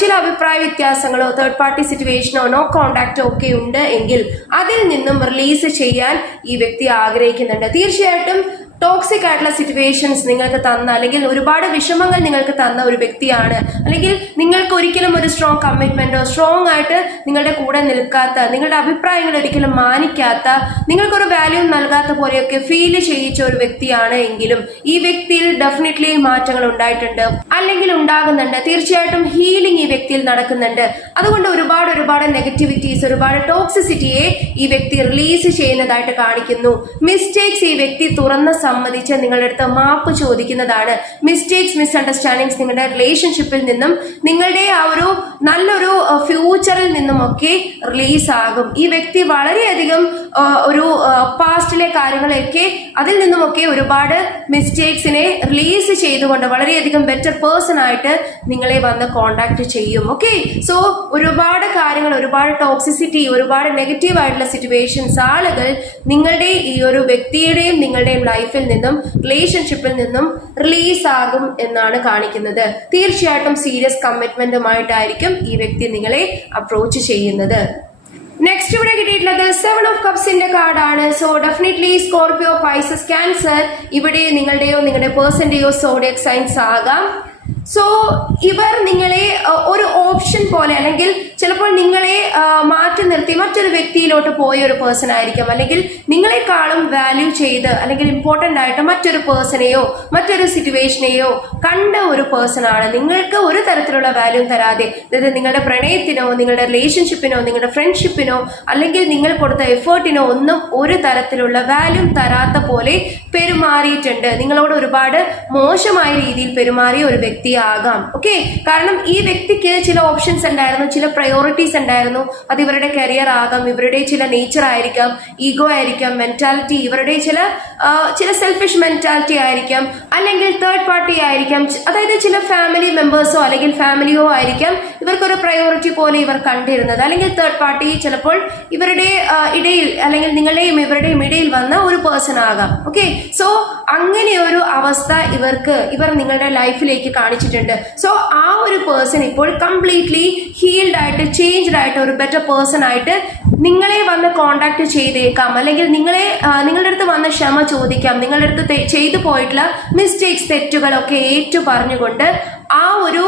ചില അഭിപ്രായ വ്യത്യാസങ്ങളോ തേർഡ് പാർട്ടി സിറ്റുവേഷനോ നോ കോണ്ടാക്റ്റോ ഒക്കെ ഉണ്ട് എങ്കിൽ അതിൽ നിന്നും റിലീസ് ചെയ്യാൻ ഈ വ്യക്തി ആഗ്രഹിക്കുന്നുണ്ട്. തീർച്ചയായിട്ടും ടോക്സിക് ആയിട്ടുള്ള സിറ്റുവേഷൻസ് നിങ്ങൾക്ക് തന്ന, അല്ലെങ്കിൽ ഒരുപാട് വിഷമങ്ങൾ നിങ്ങൾക്ക് തന്ന ഒരു വ്യക്തിയാണ്, അല്ലെങ്കിൽ നിങ്ങൾക്ക് ഒരിക്കലും ഒരു സ്ട്രോങ് കമ്മിറ്റ്മെന്റോ സ്ട്രോങ് ആയിട്ട് നിങ്ങളുടെ കൂടെ നിൽക്കാത്ത, നിങ്ങളുടെ അഭിപ്രായങ്ങൾ ഒരിക്കലും മാനിക്കാത്ത, നിങ്ങൾക്കൊരു വാല്യൂ നൽകാത്ത പോലെയൊക്കെ ഫീൽ ചെയ്യിച്ച ഒരു വ്യക്തിയാണ് എങ്കിലും ഈ വ്യക്തിയിൽ ഡെഫിനറ്റ്ലി മാറ്റങ്ങൾ ഉണ്ടായിട്ടുണ്ട്, അല്ലെങ്കിൽ ഉണ്ടാകുന്നുണ്ട്. തീർച്ചയായിട്ടും ഹീലിംഗ് ഈ വ്യക്തിയിൽ നടക്കുന്നുണ്ട്. അതുകൊണ്ട് ഒരുപാട് നെഗറ്റിവിറ്റീസ്, ഒരുപാട് ടോക്സിസിറ്റിയെ ഈ വ്യക്തി റിലീസ് ചെയ്യുന്നതായിട്ട് കാണിക്കുന്നു. മിസ്റ്റേക്സ് ഈ വ്യക്തി തുറന്ന സമ്മതിച്ച് നിങ്ങളുടെ അടുത്ത് മാപ്പ് ചോദിക്കുന്നതാണ്. മിസ്റ്റേക്സ്, മിസ്അണ്ടർസ്റ്റാൻഡിങ്സ് നിങ്ങളുടെ റിലേഷൻഷിപ്പിൽ നിന്നും, നിങ്ങളുടെ ആ ഒരു നല്ലൊരു ഫ്യൂച്ചറിൽ നിന്നുമൊക്കെ റിലീസ് ആകും. ഈ വ്യക്തി വളരെയധികം ഒരു പാസ്റ്റിലെ കാര്യങ്ങളൊക്കെ അതിൽ നിന്നുമൊക്കെ ഒരുപാട് മിസ്റ്റേക്സിനെ റിലീസ് ചെയ്തുകൊണ്ട് വളരെയധികം ബെറ്റർ പേഴ്സൺ ആയിട്ട് നിങ്ങളെ വന്ന് കോണ്ടാക്ട് ചെയ്യും. ഓക്കെ, സോ ഒരുപാട് കാര്യങ്ങൾ, ഒരുപാട് ടോക്സിസിറ്റി, ഒരുപാട് നെഗറ്റീവ് ആയിട്ടുള്ള സിറ്റുവേഷൻസ് ആളുകൾ നിങ്ങളുടെ ഈ ഒരു വ്യക്തിയുടെയും നിങ്ങളുടെയും ലൈഫിൽ നിന്നും റിലേഷൻഷിപ്പിൽ നിന്നും റിലീസ് ആകും എന്നാണ് കാണിക്കുന്നത്. തീർച്ചയായിട്ടും സീരിയസ് കമ്മിറ്റ്മെന്റുമായിട്ടായിരിക്കും ഈ വ്യക്തി നിങ്ങളെ അപ്രോച്ച് ചെയ്യുന്നത്. നെക്സ്റ്റ് ഇവിടെ കിട്ടിയിട്ടുള്ളത് 7 ഓഫ് കപ്സിന്റെ കാർഡാണ്. So definitely Scorpio, Pisces, cancer ഇവിടെ നിങ്ങളുടെയോ നിങ്ങളുടെ പേഴ്സന്റെയോ സോഡിയക് സൈൻസ് ആകാം. സോ ഇവർ നിങ്ങളെ ഒരു ഓപ്ഷൻ പോലെ, അല്ലെങ്കിൽ ചിലപ്പോൾ നിങ്ങളെ മാറ്റി നിർത്തി മറ്റൊരു വ്യക്തിയിലോട്ട് പോയ ഒരു പേഴ്സൺ ആയിരിക്കും, അല്ലെങ്കിൽ നിങ്ങളെക്കാളും വാല്യൂ ചെയ്ത് അല്ലെങ്കിൽ ഇമ്പോർട്ടന്റ് ആയിട്ട് മറ്റൊരു പേഴ്സണെയോ മറ്റൊരു സിറ്റുവേഷനെയോ കണ്ട ഒരു പേഴ്സൺ ആണ്. നിങ്ങൾക്ക് ഒരു തരത്തിലുള്ള വാല്യൂ തരാതെ, അതായത് നിങ്ങളുടെ പ്രണയത്തിനോ നിങ്ങളുടെ റിലേഷൻഷിപ്പിനോ നിങ്ങളുടെ ഫ്രണ്ട്ഷിപ്പിനോ അല്ലെങ്കിൽ നിങ്ങൾ കൊടുത്ത എഫേർട്ടിനോ ഒന്നും ഒരു തരത്തിലുള്ള വാല്യൂ തരാത്ത പോലെ പെരുമാറിയിട്ടുണ്ട്. നിങ്ങളോട് ഒരുപാട് മോശമായ രീതിയിൽ പെരുമാറിയ ഒരു വ്യക്തിയാകാം. ഓക്കെ, കാരണം ഈ വ്യക്തിക്ക് ചില ഓപ്ഷൻസ് ഉണ്ടായിരുന്നു, ചില പ്രയോറിറ്റീസ് ഉണ്ടായിരുന്നു. അത് ഇവരുടെ കരിയർ ആകാം, ഇവരുടെ ചില നേച്ചർ ആയിരിക്കാം, ഈഗോ ആയിരിക്കാം, മെന്റാലിറ്റി, ഇവരുടെ ചില സെൽഫിഷ് മെന്റാലിറ്റി ആയിരിക്കാം, അല്ലെങ്കിൽ തേർഡ് പാർട്ടി ആയിരിക്കാം. അതായത് ചില ഫാമിലി മെമ്പേഴ്സോ അല്ലെങ്കിൽ ഫാമിലിയോ ആയിരിക്കാം ഇവർക്കൊരു പ്രയോറിറ്റി പോലെ ഇവർ കണ്ടിരുന്നത്, അല്ലെങ്കിൽ തേർഡ് പാർട്ടി ചിലപ്പോൾ ഇവരുടെ ഇടയിൽ, അല്ലെങ്കിൽ നിങ്ങളുടെയും ഇവരുടെയും ഇടയിൽ വന്ന ഒരു പേഴ്സൺ ആകാം. ഓക്കെ, സോ അങ്ങനെ ഒരു അവസ്ഥ ഇവർ നിങ്ങളുടെ ലൈഫിലേക്ക് കാണിച്ചിട്ടുണ്ട്. സോ ആ ഒരു പേഴ്സൺ ഇപ്പോൾ കംപ്ലീറ്റ്ലി ഹീൽഡ് ആയിട്ട്, ചേഞ്ച്ഡ് ആയിട്ട്, ഒരു ബെറ്റർ പേഴ്സൺ ആയിട്ട് നിങ്ങളെ വന്ന് കോണ്ടാക്ട് ചെയ്തേക്കാം, അല്ലെങ്കിൽ നിങ്ങളുടെ അടുത്ത് വന്ന് ക്ഷമ ചോദിക്കാം. നിങ്ങളുടെ അടുത്ത് ചെയ്തു പോയിട്ടുള്ള മിസ്റ്റേക്സ്, തെറ്റുകളൊക്കെ ഏറ്റു പറഞ്ഞുകൊണ്ട് ആ ഒരു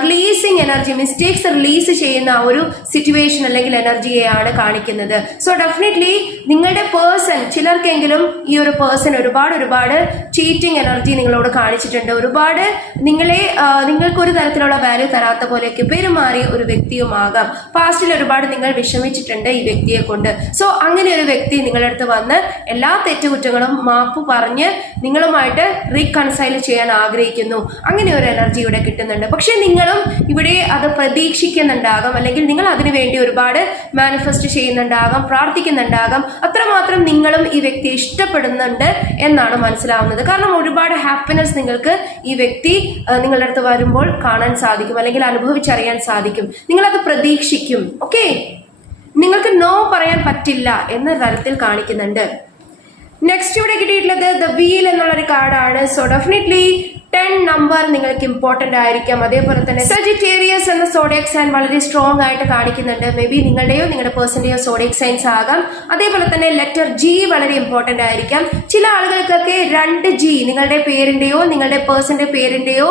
റിലീസിങ് എനർജി, മിസ്റ്റേക്സ് റിലീസ് ചെയ്യുന്ന ഒരു സിറ്റുവേഷൻ അല്ലെങ്കിൽ എനർജിയെയാണ് കാണിക്കുന്നത്. സോ ഡെഫിനറ്റ്ലി നിങ്ങളുടെ പേഴ്സൺ, ചിലർക്കെങ്കിലും ഈ ഒരു പേഴ്സൺ ഒരുപാട് ചീറ്റിംഗ് എനർജി നിങ്ങളോട് കാണിച്ചിട്ടുണ്ട്. ഒരുപാട് നിങ്ങൾക്ക് ഒരു തരത്തിലുള്ള വാല്യൂ തരാത്ത പോലെയൊക്കെ പെരുമാറിയ ഒരു വ്യക്തിയുമാകാം. പാസ്റ്റിൽ ഒരുപാട് നിങ്ങൾ വിഷമിച്ചിട്ടുണ്ട് ഈ വ്യക്തിയെ കൊണ്ട്. സോ അങ്ങനെ ഒരു വ്യക്തി നിങ്ങളുടെ അടുത്ത് വന്ന് എല്ലാ തെറ്റുകുറ്റങ്ങളും മാപ്പ് പറഞ്ഞ് നിങ്ങളുമായിട്ട് റീകൺസൈൽ ചെയ്യാൻ ആഗ്രഹിക്കുന്നു. അങ്ങനെ ഒരു എനർജി ഇവിടെ കിട്ടുന്നുണ്ട്. പക്ഷെ നിങ്ങളും ഇവിടെ അത് പ്രതീക്ഷിക്കുന്നുണ്ടാകാം, അല്ലെങ്കിൽ നിങ്ങൾ അതിനു വേണ്ടി ഒരുപാട് മാനിഫെസ്റ്റ് ചെയ്യുന്നുണ്ടാകാം, പ്രാർത്ഥിക്കുന്നുണ്ടാകാം. അത്രമാത്രം നിങ്ങളും ഈ വ്യക്തിയെ ഇഷ്ടപ്പെടുന്നുണ്ട് എന്നാണ് മനസ്സിലാവുന്നത്. കാരണം ഒരുപാട് ഹാപ്പിനെസ് നിങ്ങൾക്ക് ഈ വ്യക്തി നിങ്ങളുടെ അടുത്ത് വരുമ്പോൾ കാണാൻ സാധിക്കും, അല്ലെങ്കിൽ അനുഭവിച്ചറിയാൻ സാധിക്കും. നിങ്ങളത് പ്രതീക്ഷിക്കും. ഓക്കെ, നിങ്ങൾക്ക് നോ പറയാൻ പറ്റില്ല എന്ന തരത്തിൽ കാണിക്കുന്നുണ്ട്. നെക്സ്റ്റ് ഇവിടെ കിട്ടിയിട്ടുള്ളത് ദ വീൽ എന്നുള്ളൊരു കാർഡാണ്. സോ ഡെഫിനറ്റ്ലി 10 നമ്പർ നിങ്ങൾക്ക് ഇമ്പോർട്ടന്റ് ആയിരിക്കാം. അതേപോലെ തന്നെ സജിറ്റേറിയസ് എന്ന സോഡിയക് സൈൻ വളരെ സ്ട്രോങ് ആയിട്ട് കാണിക്കുന്നുണ്ട്. മേ ബി നിങ്ങളുടെയോ നിങ്ങളുടെ പേഴ്സന്റെയോ സോഡിയക് സൈൻസ് ആകാം. അതേപോലെ തന്നെ ലെറ്റർ ജി വളരെ ഇമ്പോർട്ടന്റ് ആയിരിക്കാം. ചില ആളുകൾക്കൊക്കെ 2G, നിങ്ങളുടെ പേരിന്റെയോ നിങ്ങളുടെ പേഴ്സന്റെ പേരിന്റെയോ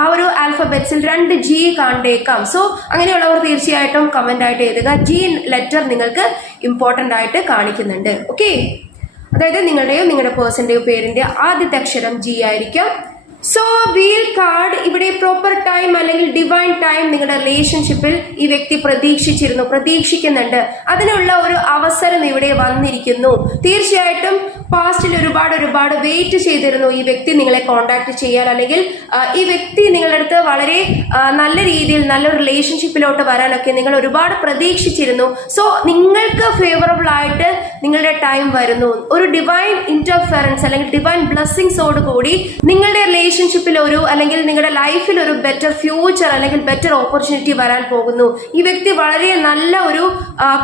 ആ ഒരു ആൽഫബറ്റ്സിൽ 2G കണ്ടേക്കാം. സോ അങ്ങനെയുള്ളവർ തീർച്ചയായിട്ടും കമന്റ് ആയിട്ട് എഴുതുക. G ലെറ്റർ നിങ്ങൾക്ക് ഇമ്പോർട്ടന്റ് ആയിട്ട് കാണിക്കുന്നുണ്ട്. ഓക്കെ, അതായത് നിങ്ങളുടെയോ നിങ്ങളുടെ പേഴ്സന്റെയോ പേരിന്റെ ആദ്യത്തെ അക്ഷരം G ആയിരിക്കാം. സോ വീൽ കാർഡ് ഇവിടെ പ്രോപ്പർ ടൈം അല്ലെങ്കിൽ ഡിവൈൻ ടൈം നിങ്ങളുടെ റിലേഷൻഷിപ്പിൽ ഈ വ്യക്തി പ്രതീക്ഷിക്കുന്നുണ്ട്. അതിനുള്ള ഒരു അവസരം ഇവിടെ വന്നിരിക്കുന്നു. തീർച്ചയായിട്ടും പാസ്റ്റിൽ ഒരുപാട് വെയിറ്റ് ചെയ്തിരുന്നു ഈ വ്യക്തി നിങ്ങളെ കോണ്ടാക്ട് ചെയ്യാൻ, അല്ലെങ്കിൽ ഈ വ്യക്തി നിങ്ങളുടെ അടുത്ത് വളരെ നല്ല രീതിയിൽ നല്ലൊരു റിലേഷൻഷിപ്പിലോട്ട് വരാനൊക്കെ നിങ്ങൾ ഒരുപാട് പ്രതീക്ഷിച്ചിരുന്നു. സോ നിങ്ങൾക്ക് ഫേവറബിൾ ആയിട്ട് നിങ്ങളുടെ ടൈം വരുന്നു. ഒരു ഡിവൈൻ ഇന്റർഫെറൻസ് അല്ലെങ്കിൽ ഡിവൈൻ ബ്ലെസ്സിങ്സോട് കൂടി നിങ്ങളുടെ റിലേഷൻഷിപ്പിൽ അല്ലെങ്കിൽ നിങ്ങളുടെ ലൈഫിൽ ഒരു ബെറ്റർ ഫ്യൂച്ചർ അല്ലെങ്കിൽ ബെറ്റർ ഓപ്പർച്യൂണിറ്റി വരാൻ പോകുന്നു. ഈ വ്യക്തി വളരെ നല്ല ഒരു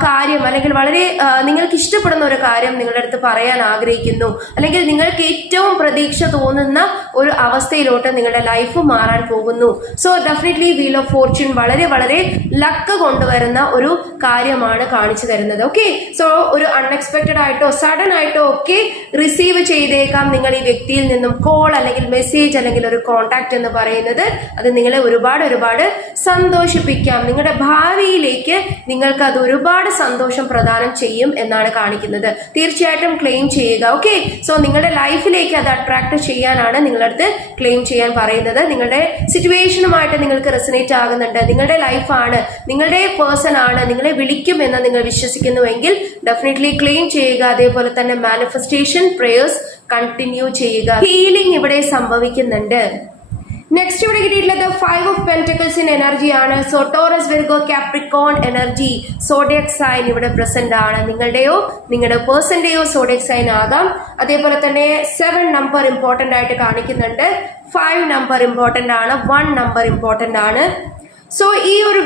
കാര്യം, അല്ലെങ്കിൽ വളരെ നിങ്ങൾക്ക് ഇഷ്ടപ്പെടുന്ന ഒരു കാര്യം നിങ്ങളുടെ അടുത്ത് പറയാൻ ആഗ്രഹിക്കുന്നു, അല്ലെങ്കിൽ നിങ്ങൾക്ക് ഏറ്റവും പ്രതീക്ഷ തോന്നുന്ന ഒരു അവസ്ഥയിലോട്ട് നിങ്ങളുടെ ലൈഫ് മാറാൻ പോകുന്നു. So definitely wheel of Fortune വളരെ ലക്ക് കൊണ്ടുവരുന്ന ഒരു കാര്യമാണ് കാണിച്ചു തരുന്നത്. ഓക്കെ, സോ ഒരു അൺഎക്സ്പെക്റ്റഡ് ആയിട്ടോ സഡൻ ആയിട്ടോ ഒക്കെ റിസീവ് ചെയ്തേക്കാം നിങ്ങൾ ഈ വ്യക്തിയിൽ നിന്നും കോൾ അല്ലെങ്കിൽ മെസ്സേജ് അല്ലെങ്കിൽ ഒരു കോണ്ടാക്ട് എന്ന് പറയുന്നത്. അത് നിങ്ങളെ ഒരുപാട് സന്തോഷിപ്പിക്കാം. നിങ്ങളുടെ ഭാവിയിലേക്ക് നിങ്ങൾക്ക് അത് ഒരുപാട് സന്തോഷം പ്രദാനം ചെയ്യും എന്നാണ് കാണിക്കുന്നത്. തീർച്ചയായിട്ടും ക്ലെയിം ചെയ്യുക. ഓക്കെ, സോ നിങ്ങളുടെ ലൈഫിലേക്ക് അത് അട്രാക്ട് ചെയ്യാനാണ് നിങ്ങളുടെ അടുത്ത് ക്ലെയിം ചെയ്യാൻ പറയുന്നത്. നിങ്ങളുടെ സിറ്റുവേഷനുമായിട്ട് നിങ്ങൾക്ക് റെസനേറ്റ് ആകുന്നുണ്ട്, നിങ്ങളുടെ ലൈഫാണ്, നിങ്ങളുടെ പേഴ്സൺ ആണ്, നിങ്ങളെ വിളിക്കും എന്ന് നിങ്ങൾ വിശ്വസിക്കുന്നുവെങ്കിൽ ഡെഫിനറ്റ്ലി ക്ലെയിം ചെയ്യുക. അതേപോലെ തന്നെ മാനിഫെസ്റ്റേഷൻ പ്രേയേഴ്സ് കണ്ടിന്യൂ ചെയ്യുക. ഹീലിംഗ് ഇവിടെ സംഭവിക്കുന്നുണ്ട്. നെക്സ്റ്റ് ഇവിടെ കിട്ടിയിട്ടുള്ളത് 5 ഓഫ് പെന്റക്കിൾസിന്റെ എനർജിയാണ്. So Taurus, Virgo, Capricorn energy, zodiac sign ഇവിടെ പ്രസന്റ് ആണ്. നിങ്ങളുടെയോ നിങ്ങളുടെ പേഴ്സന്റെയോ സോഡിയക് സൈൻ ആകാം. അതേപോലെ തന്നെ 7 നമ്പർ ഇമ്പോർട്ടന്റ് ആയിട്ട് കാണിക്കുന്നുണ്ട്. 5 നമ്പർ ഇമ്പോർട്ടന്റ് ആണ്. 1 നമ്പർ ഇമ്പോർട്ടന്റ് ആണ്. സോ ഈ ഒരു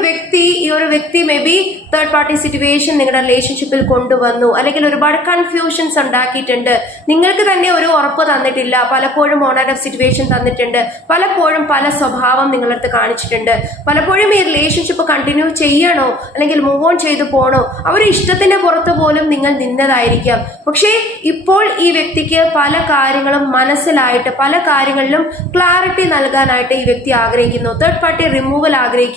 വ്യക്തി may be third party situation നിങ്ങളുടെ റിലേഷൻഷിപ്പിൽ കൊണ്ടുവന്നു, അല്ലെങ്കിൽ ഒരുപാട് കൺഫ്യൂഷൻസ് ഉണ്ടാക്കിയിട്ടുണ്ട്. നിങ്ങൾക്ക് തന്നെ ഒരു ഉറപ്പ് തന്നിട്ടില്ല. പലപ്പോഴും ഓൺ ആൻഡ് ഓഫ് സിറ്റുവേഷൻ തന്നിട്ടുണ്ട്. പലപ്പോഴും പല സ്വഭാവം നിങ്ങളടുത്ത് കാണിച്ചിട്ടുണ്ട്. പലപ്പോഴും ഈ റിലേഷൻഷിപ്പ് കണ്ടിന്യൂ ചെയ്യണോ അല്ലെങ്കിൽ മൂവ് ഓൺ ചെയ്തു പോകണോ, അവർ ഇഷ്ടത്തിന്റെ പുറത്ത് പോലും നിങ്ങൾ നിന്നതായിരിക്കാം. പക്ഷേ ഇപ്പോൾ ഈ വ്യക്തിക്ക് പല കാര്യങ്ങളും മനസ്സിലായിട്ട് പല കാര്യങ്ങളിലും ക്ലാരിറ്റി നൽകാനായിട്ട് ഈ വ്യക്തി ആഗ്രഹിക്കുന്നു. തേർഡ് പാർട്ടി റിമൂവൽ ആഗ്രഹിക്കുന്നു.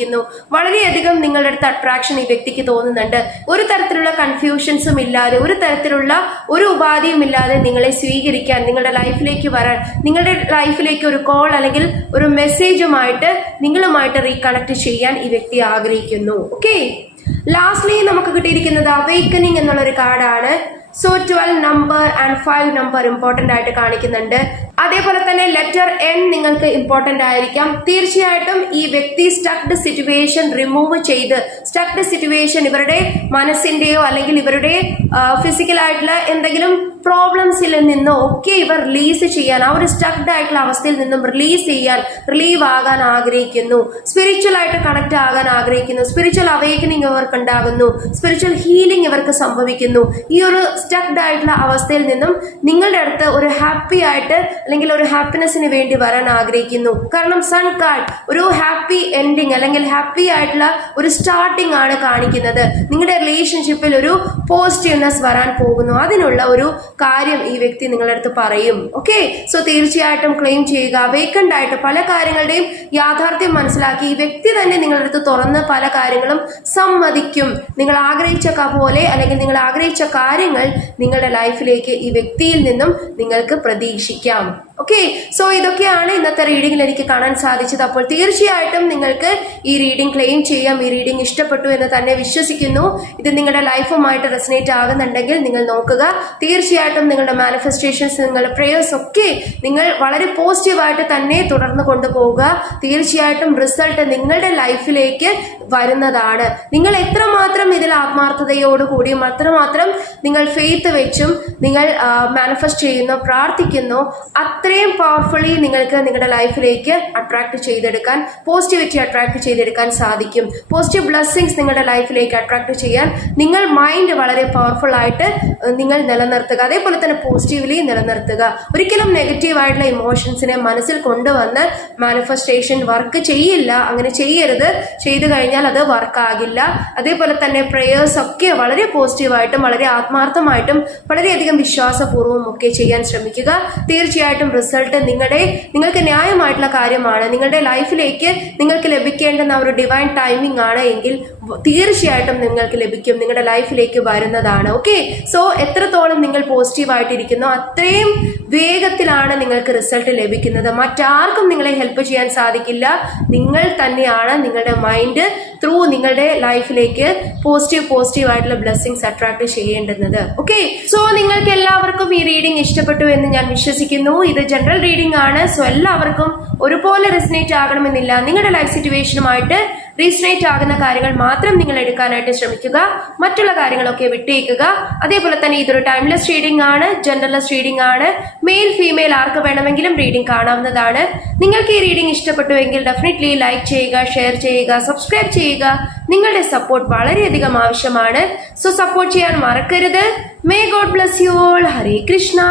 വളരെയധികം നിങ്ങളുടെ അടുത്ത് അട്രാക്ഷൻ ഈ വ്യക്തിക്ക് തോന്നുന്നുണ്ട്. ഒരു തരത്തിലുള്ള കൺഫ്യൂഷൻസും ഇല്ലാതെ, ഒരു തരത്തിലുള്ള ഒരു ഉപാധിയും ഇല്ലാതെ നിങ്ങളെ സ്വീകരിക്കാൻ, നിങ്ങളുടെ ലൈഫിലേക്ക് വരാൻ, നിങ്ങളുടെ ലൈഫിലേക്ക് ഒരു കോൾ അല്ലെങ്കിൽ ഒരു മെസ്സേജുമായിട്ട് നിങ്ങളുമായിട്ട് റീകണക്ട് ചെയ്യാൻ ഈ വ്യക്തി ആഗ്രഹിക്കുന്നു. ഓക്കെ, ലാസ്റ്റ്ലി നമുക്ക് കിട്ടിയിരിക്കുന്നത് അവേക്കനിങ് എന്നുള്ള ഒരു കാർഡാണ്. So 12 number and 5 number important ആയിട്ട് കാണിക്കുന്നുണ്ട്. അതേപോലെ തന്നെ ലെറ്റർ N നിങ്ങൾക്ക് ഇമ്പോർട്ടന്റ് ആയിരിക്കാം. തീർച്ചയായിട്ടും ഈ വ്യക്തി സ്റ്റക്ഡ് സിറ്റുവേഷൻ റിമൂവ് ചെയ്ത്, സ്റ്റക്ഡ് സിറ്റുവേഷൻ ഇവരുടെ മനസ്സിന്റെയോ അല്ലെങ്കിൽ ഇവരുടെ ഫിസിക്കൽ ആയിട്ടുള്ള എന്തെങ്കിലും പ്രോബ്ലംസിൽ നിന്നോ ഒക്കെ ഇവർ റിലീസ് ചെയ്യാൻ, ആ ഒരു സ്റ്റക്ഡ് ആയിട്ടുള്ള അവസ്ഥയിൽ നിന്നും റിലീവ് ആകാൻ ആഗ്രഹിക്കുന്നു. സ്പിരിച്വൽ ആയിട്ട് കണക്ട് ആകാൻ ആഗ്രഹിക്കുന്നു. സ്പിരിച്വൽ അവേക്കനിങ് അവർക്ക് ഉണ്ടാകുന്നു, സ്പിരിച്വൽ ഹീലിംഗ് ഇവർക്ക് സംഭവിക്കുന്നു. ഈ ഒരു സ്റ്റക്ഡ് ആയിട്ടുള്ള അവസ്ഥയിൽ നിന്നും നിങ്ങളുടെ അടുത്ത് ഒരു ഹാപ്പി ആയിട്ട് അല്ലെങ്കിൽ ഒരു ഹാപ്പിനെസ്സിന് വേണ്ടി വരാൻ ആഗ്രഹിക്കുന്നു. കാരണം സൺ കാർഡ് ഒരു ഹാപ്പി എൻഡിങ് അല്ലെങ്കിൽ ഹാപ്പി ആയിട്ടുള്ള ഒരു സ്റ്റാർട്ടിംഗ് ആണ് കാണിക്കുന്നത്. നിങ്ങളുടെ റിലേഷൻഷിപ്പിൽ ഒരു പോസിറ്റീവ്നെസ് വരാൻ പോകുന്നു. അതിനുള്ള ഒരു കാര്യം ഈ വ്യക്തി നിങ്ങളുടെ അടുത്ത് പറയും. ഓക്കെ, സോ തീർച്ചയായിട്ടും ക്ലെയിം ചെയ്യുക. വേക്കൻഡ് ആയിട്ട് പല കാര്യങ്ങളുടെയും യാഥാർത്ഥ്യം മനസ്സിലാക്കി ഈ വ്യക്തി തന്നെ നിങ്ങളുടെ അടുത്ത് തുറന്ന് പല കാര്യങ്ങളും സമ്മതിക്കും. നിങ്ങൾ ആഗ്രഹിച്ച പോലെ അല്ലെങ്കിൽ നിങ്ങൾ ആഗ്രഹിച്ച കാര്യങ്ങൾ നിങ്ങളുടെ ലൈഫിലേക്ക് ഈ വ്യക്തിയിൽ നിന്നും നിങ്ങൾക്ക് പ്രതീക്ഷിക്കാം. ഓക്കെ, സോ ഇതൊക്കെയാണ് ഇന്നത്തെ റീഡിങ്ങിൽ എനിക്ക് കാണാൻ സാധിച്ചത്. അപ്പോൾ തീർച്ചയായിട്ടും നിങ്ങൾക്ക് ഈ റീഡിംഗ് ക്ലെയിം ചെയ്യാം. ഈ റീഡിംഗ് ഇഷ്ടപ്പെട്ടു എന്ന് തന്നെ വിശ്വസിക്കുന്നു. ഇത് നിങ്ങളുടെ ലൈഫുമായിട്ട് റെസനേറ്റ് ആകുന്നുണ്ടെങ്കിൽ നിങ്ങൾ നോക്കുക. തീർച്ചയായിട്ടും നിങ്ങളുടെ മാനിഫെസ്റ്റേഷൻസ്, നിങ്ങളുടെ പ്രേയേഴ്സ് ഒക്കെ നിങ്ങൾ വളരെ പോസിറ്റീവായിട്ട് തന്നെ തുടർന്ന് കൊണ്ടുപോവുക. തീർച്ചയായിട്ടും റിസൾട്ട് നിങ്ങളുടെ ലൈഫിലേക്ക് വരുന്നതാണ്. നിങ്ങൾ എത്രമാത്രം ഇതിൽ ആത്മാർത്ഥതയോടുകൂടിയും അത്രമാത്രം നിങ്ങൾ ഫെയ്ത്ത് വെച്ചും നിങ്ങൾ മാനിഫെസ്റ്റ് ചെയ്യുന്നു, പ്രാർത്ഥിക്കുന്നു, അത്രയും പവർഫുള്ളി നിങ്ങൾക്ക് നിങ്ങളുടെ ലൈഫിലേക്ക് അട്രാക്ട് ചെയ്തെടുക്കാൻ, പോസിറ്റിവിറ്റി അട്രാക്ട് ചെയ്തെടുക്കാൻ സാധിക്കും. പോസിറ്റീവ് ബ്ലെസ്സിങ്സ് നിങ്ങളുടെ ലൈഫിലേക്ക് അട്രാക്ട് ചെയ്യാൻ നിങ്ങൾ മൈൻഡ് വളരെ പവർഫുൾ ആയിട്ട് നിങ്ങൾ നിലനിർത്തുക. അതേപോലെ തന്നെ പോസിറ്റീവ്ലി നിലനിർത്തുക. ഒരിക്കലും നെഗറ്റീവ് ആയിട്ടുള്ള ഇമോഷൻസിനെ മനസ്സിൽ കൊണ്ടുവന്ന് മാനിഫെസ്റ്റേഷൻ വർക്ക് ചെയ്യില്ല. അങ്ങനെ ചെയ്യരുത്. ചെയ്തു കഴിഞ്ഞാൽ അത് വർക്കാകില്ല. അതേപോലെ തന്നെ പ്രേയേഴ്സ് ഒക്കെ വളരെ പോസിറ്റീവായിട്ടും വളരെ ആത്മാർത്ഥമായിട്ടും വളരെയധികം വിശ്വാസപൂർവ്വം ഒക്കെ ചെയ്യാൻ ശ്രമിക്കുക. തീർച്ചയായിട്ടും റിസൾട്ട് നിങ്ങൾക്ക് ന്യായമായിട്ടുള്ള കാര്യമാണ്. നിങ്ങളുടെ ലൈഫിലേക്ക് നിങ്ങൾക്ക് ലഭിക്കേണ്ടുന്ന ഒരു ഡിവൈൻ ടൈമിംഗ് ആണ് എങ്കിൽ തീർച്ചയായിട്ടും നിങ്ങൾക്ക് ലഭിക്കും, നിങ്ങളുടെ ലൈഫിലേക്ക് വരുന്നതാണ്. ഓക്കെ, സോ എത്രത്തോളം നിങ്ങൾ പോസിറ്റീവായിട്ടിരിക്കുന്നോ അത്രയും വേഗത്തിലാണ് നിങ്ങൾക്ക് റിസൾട്ട് ലഭിക്കുന്നത്. മറ്റാർക്കും നിങ്ങളെ ഹെൽപ്പ് ചെയ്യാൻ സാധിക്കില്ല. നിങ്ങൾ തന്നെയാണ് നിങ്ങളുടെ മൈൻഡ് ത്രൂ നിങ്ങളുടെ ലൈഫിലേക്ക് പോസിറ്റീവ് ആയിട്ടുള്ള ബ്ലെസ്സിങ്സ് അട്രാക്ട് ചെയ്യേണ്ടുന്നത്. ഓക്കെ, സോ നിങ്ങൾക്ക് എല്ലാവർക്കും ഈ റീഡിംഗ് ഇഷ്ടപ്പെട്ടു എന്ന് ഞാൻ വിശ്വസിക്കുന്നു. ഇത് ജനറൽ റീഡിംഗ് ആണ്. സോ എല്ലാവർക്കും ഒരുപോലെ റെസനേറ്റ് ആകണമെന്നില്ല. നിങ്ങളുടെ ലൈഫ് സിറ്റുവേഷനുമായിട്ട് റീസണേറ്റ് ആകുന്ന കാര്യങ്ങൾ മാത്രം നിങ്ങൾ എടുക്കാനായിട്ട് ശ്രമിക്കുക. മറ്റുള്ള കാര്യങ്ങളൊക്കെ വിട്ടേക്കുക. അതേപോലെ തന്നെ ഇതൊരു ടൈംലെസ് റീഡിംഗ് ആണ്, ജനറൽലെസ് റീഡിംഗ് ആണ്. മെയിൽ ഫീമെയിൽ ആർക്ക് വേണമെങ്കിലും റീഡിംഗ് കാണാവുന്നതാണ്. നിങ്ങൾക്ക് ഈ റീഡിംഗ് ഇഷ്ടപ്പെട്ടുവെങ്കിൽ ഡെഫിനറ്റ്ലി ലൈക്ക് ചെയ്യുക, ഷെയർ ചെയ്യുക, സബ്സ്ക്രൈബ് ചെയ്യുക. നിങ്ങളുടെ സപ്പോർട്ട് വളരെയധികം ആവശ്യമാണ്. സോ സപ്പോർട്ട് ചെയ്യാൻ മറക്കരുത്. May God bless you all. Hare Krishna.